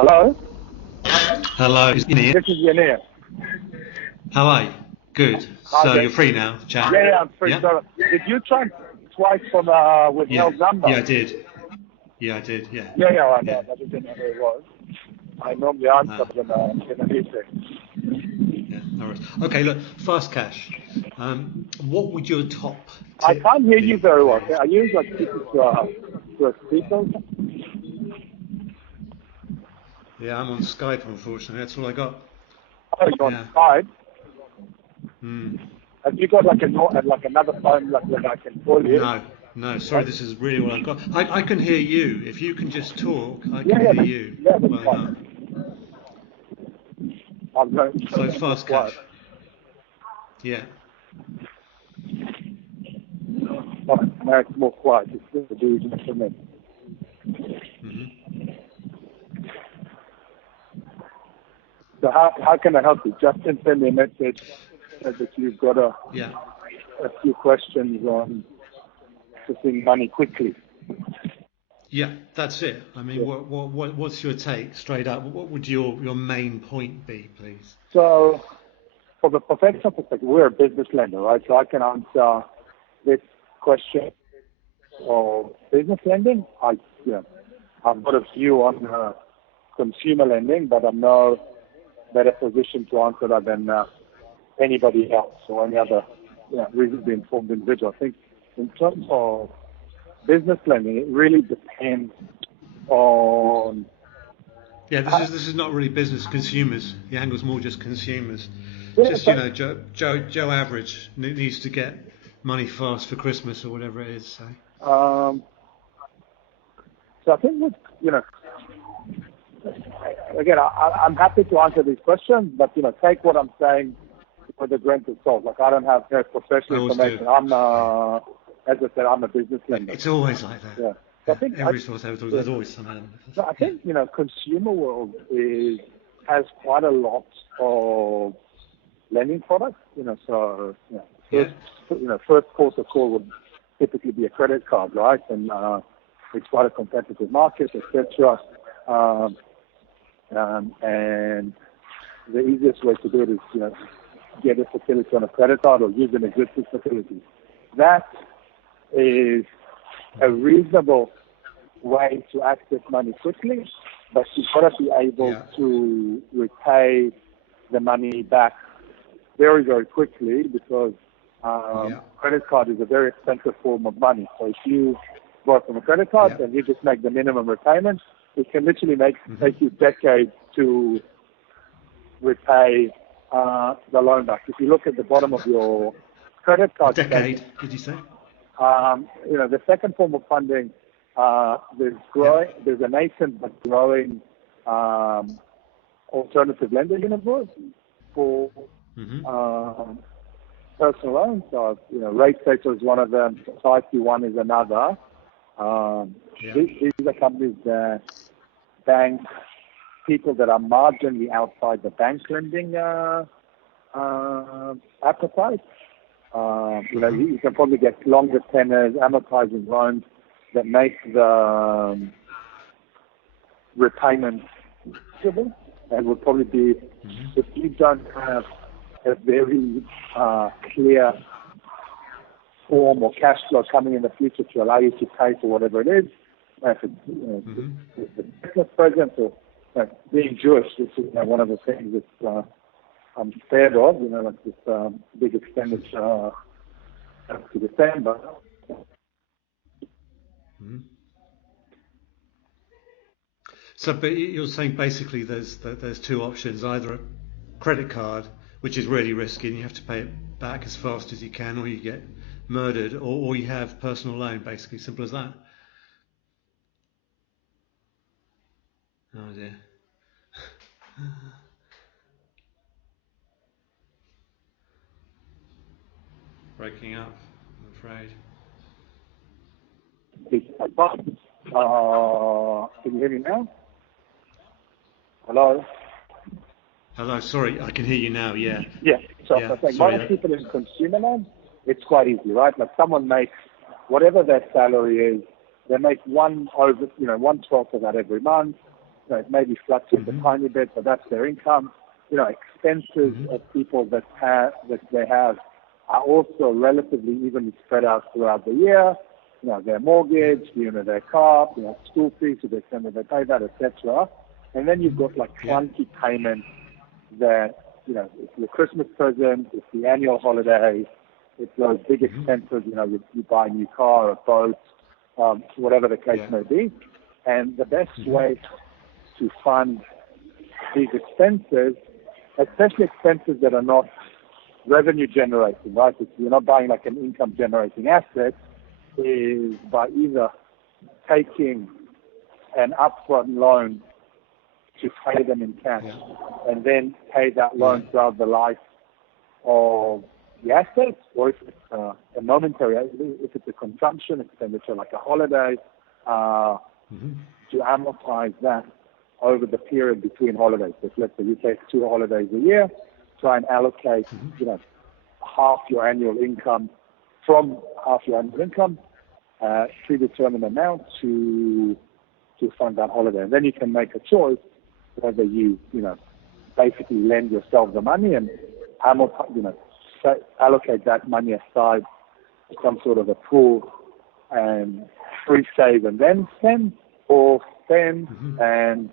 Hello, Hello, it's Yanir. this is Yanir. How are you? Good. Hi So there. you're free now to chat? Yeah, I'm free. Yeah? So, did you try twice from Yeah. withheld number? Yeah, I did. Yeah, I did. Yeah. Yeah, I Yeah. know. I just didn't know who it was. I normally answer Ah, in a meeting. yeah. No worries. Okay, look, fast cash. What would your top I tip can't hear you be, very well. please? I use like speaking to a speaker. Yeah, I'm on Skype, unfortunately. That's all I got. Oh, you're on Yeah. side. Hmm. Have you got like like another phone like that I can call you? No, no, sorry, this is really what I've got. I can hear you. If you can just talk, I Yeah, can hear you that's well enough. fine. I'm going So more fast quiet. cash. Yeah. No, it's more quiet. It's just a dude for me. Hmm. So how can I help you? Justin sent me a message said that you've got Yeah. a few questions on getting money quickly. Yeah, that's it. I mean, Yeah. what's your take straight up? What would your main point be, please? So from a professional perspective, we're a business lender, right? So I can answer this question of business lending. I've got a view on consumer lending, but I'm no better position to answer that than anybody else or any other reasonably informed individual. I think in terms of business lending, it really depends on. Yeah, this is not really business consumers. The angle's more just consumers. Yeah, Just Joe average needs to get money fast for Christmas or whatever it is. So um, so I think again, I'm happy to answer these questions, but take what I'm saying with a grain of salt. Like I don't have I professional always do. information. As I said, I'm a business lender. It's always like that. Yeah. So I Yeah, think every source yeah. there's always some element. So I Yeah, think consumer world has quite a lot of lending products. So yeah. first port of call would typically be a credit card, right? And it's quite a competitive market, etc. And the easiest way to do it is get a facility on a credit card or use an existing facility. That is a reasonable way to access money quickly, but you've got to be able Yeah. to repay the money back very, very quickly because Yeah. credit card is a very expensive form of money. So if you borrow from a credit card Yeah. and you just make the minimum repayment, it can literally Hmm. take you decades to repay the loan back. If you look at the bottom of your credit A card statement, decade, did you say? the second form of funding, Yeah. there's a nascent but growing alternative lender universe for Hmm. um, personal loans. So, Rate Safer is one of them. Society One is another. Yeah. These are companies that bank people that are marginally outside the bank lending appetite. Uh-huh. You can probably get longer tenors, amortizing loans that make the repayment possible, and would probably be Hmm. if you don't have a very clear form or cash flow coming in the future to allow you to pay for whatever it is. If it's, Hmm. the Christmas present or being Jewish, which is one of the things that I'm scared of, like this big expenditure up to December. Hmm. So, but you're saying basically there's two options: either a credit card, which is really risky and you have to pay it back as fast as you can, or you get murdered, or you have personal loan. Basically, simple as that. Oh dear. Breaking up, I'm afraid. Can you hear me now? Hello? Hello, sorry, I can hear you now. Yeah, Yeah. So yeah. I think Sorry. most people in consumer loans, it's quite easy, right? Like someone makes whatever their salary is, they make one twelfth of that every month. it maybe fluctuates a tiny bit, but that's their income. Expenses of people that they have are also relatively evenly spread out throughout the year. Their mortgage, their car, school fees to the extent that they pay that, etc. And then you've got like clunky payments that, it's the Christmas present, it's the annual holiday, it's those big expenses, you buy a new car, a boat, whatever the case may be. And the best way to fund these expenses, especially expenses that are not revenue generating, right? If you're not buying like an income generating asset, is by either taking an upfront loan to pay them in cash and then pay that loan throughout the life of the assets, or if it's a momentary, if it's a consumption expenditure like a holiday, to amortize that over the period between holidays. So let's say you take 2 holidays a year, try and allocate, half your annual income from half your annual income, predetermined amount to fund that holiday. And then you can make a choice whether you, basically lend yourself the money and amortize, allocate that money aside to some sort of a pool and free save and then spend, or spend and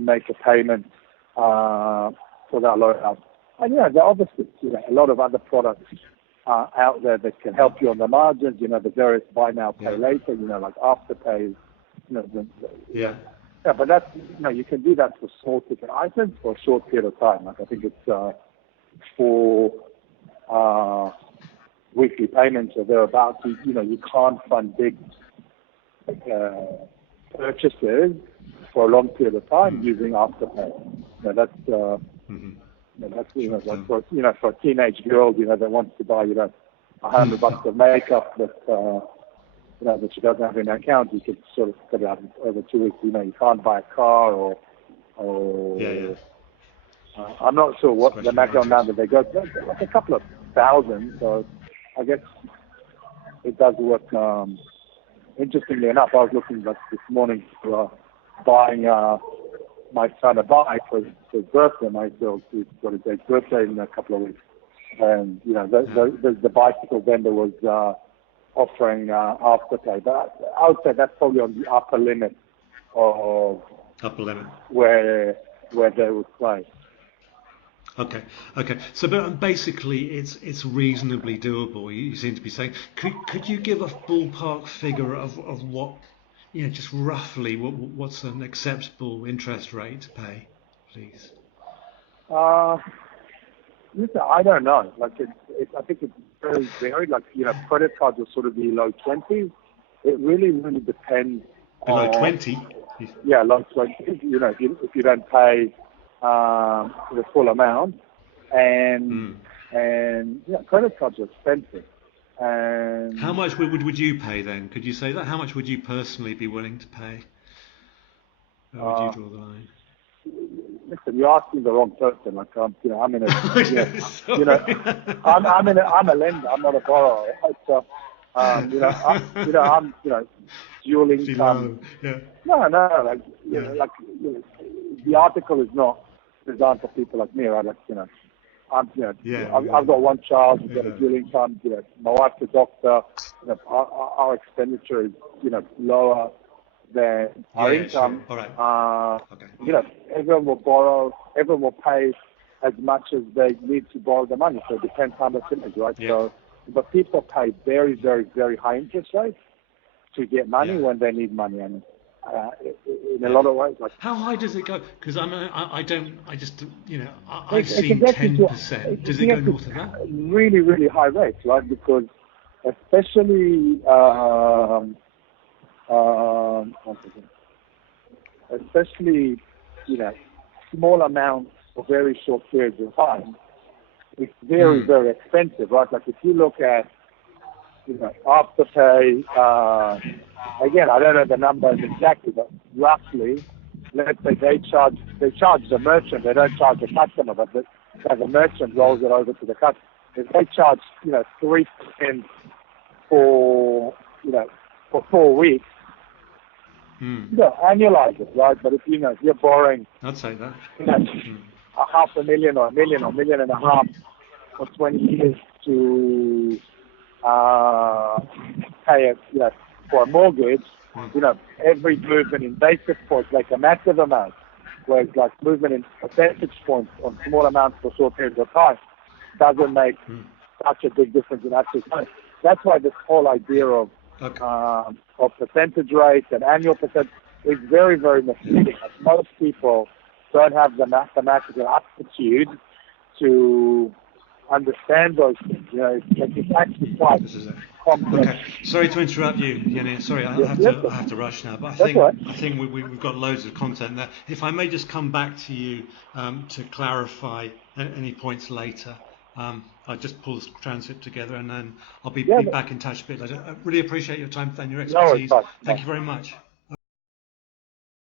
make a payment for that loan. And there are obviously a lot of other products out there that can help you on the margins. The various buy now, pay later. Like Afterpay. But that's you can do that for small ticket items for a short period of time. Like I think it's for weekly payments or thereabouts. You can't fund big purchases for a long period of time using Afterpay. That's for a teenage girl, that wants to buy $100 of makeup that she doesn't have in her account. You could sort of put it out over 2 weeks. You can't buy a car or I'm not sure what the maximum amount that they go. Like a couple of thousand. So I guess it does work. Interestingly enough, I was looking this morning for buying my son a bike for his birthday. My girl's got his birthday in a couple of weeks, and the bicycle vendor was offering Afterpay. But I would say that's probably on the upper limit of where they would play. Okay. So, but basically, it's reasonably doable. You seem to be saying. Could you give a ballpark figure of what, just roughly what's an acceptable interest rate to pay, please? Listen, I don't know. Like I think it's very varied. Like credit cards will sort of be low 20s. It really depends. Below 20. Yeah, low 20s. If you don't pay the full amount, and credit cards are expensive. And how much would you pay then? Could you say that? How much would you personally be willing to pay? Where would you draw the line? Listen, you're asking the wrong person. Like I'm in a, I'm a lender. I'm not a borrower. Right? So, I'm dual income. No. The article is not designed for people like me, right? Like I've got one child. We've got a dual income. My wife's a doctor. Our expenditure is lower than our income. Sure. All right. Everyone will borrow. Everyone will pay as much as they need to borrow the money. So it depends how much it is, right? Yeah. So, but people pay very, very, very high interest rates to get money when they need money, and in a lot of ways, like how high does it go? Because I've seen 10%. Does it go north of that? Really, really high rates, right? Because especially small amounts for very short periods of time, it's very, very expensive, right? Like if you look at, Afterpay, again, I don't know the numbers exactly, but roughly, let's say they charge the merchant, they don't charge the customer, but the merchant rolls it over to the customer. If they charge, 3% for 4 weeks, annualize it, right? But if you're borrowing, I'd say that. A $500,000 or $1 million and a half for 20 years to pay for a mortgage, every movement in basis points, like a massive amount, whereas like movement in percentage points on small amounts for short periods of time doesn't make such a big difference in absolute time. That's why this whole idea of percentage rates and annual percent is very, very misleading. Most people don't have the mathematical aptitude to understand those things. It's actually quite complex. Okay, sorry to interrupt you, Yanir. Sorry, I have to rush now. But I think we've got loads of content there. If I may just come back to you to clarify any points later. I'll just pull the transcript together and then I'll be back in touch a bit later. I really appreciate your time and your expertise. Thank you very much.